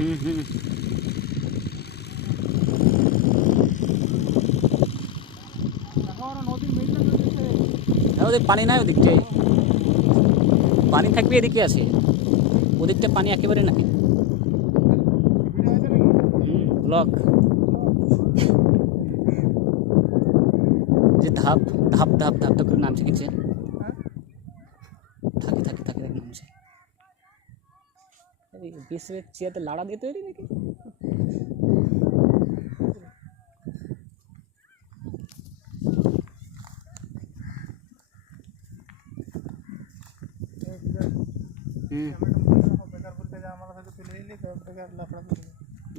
হুম হুম। ওদের পানি নাই ওদিকটায়, পানি থাকবে এদিকে আছে, ওদিকটা পানি একেবারে নাকি। ব্লক যে ধাপ ধাপ ধাপ ধাপ ধাপ করে নামছে কিনছে, থাকে থাকে থাকে থাকে নামছে। বেশ চেয়ারতে লাড়া দিয়ে তৈরি নাকি।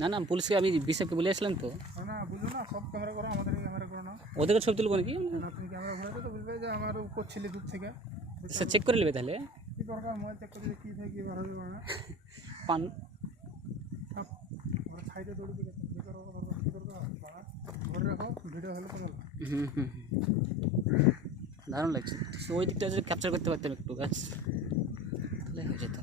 না না পুলিশকে আমি বিএসএফকে বলে আসলাম তো, ওদেরকে ছবি তুলবো নাকি, সে চেক করে নেবে তাহলে। পান হুম হুম, দারুণ লাগছে। ওই দিকটা যদি ক্যাপচার করতে পারতাম একটু গাছ, তাহলে হয়ে যেত।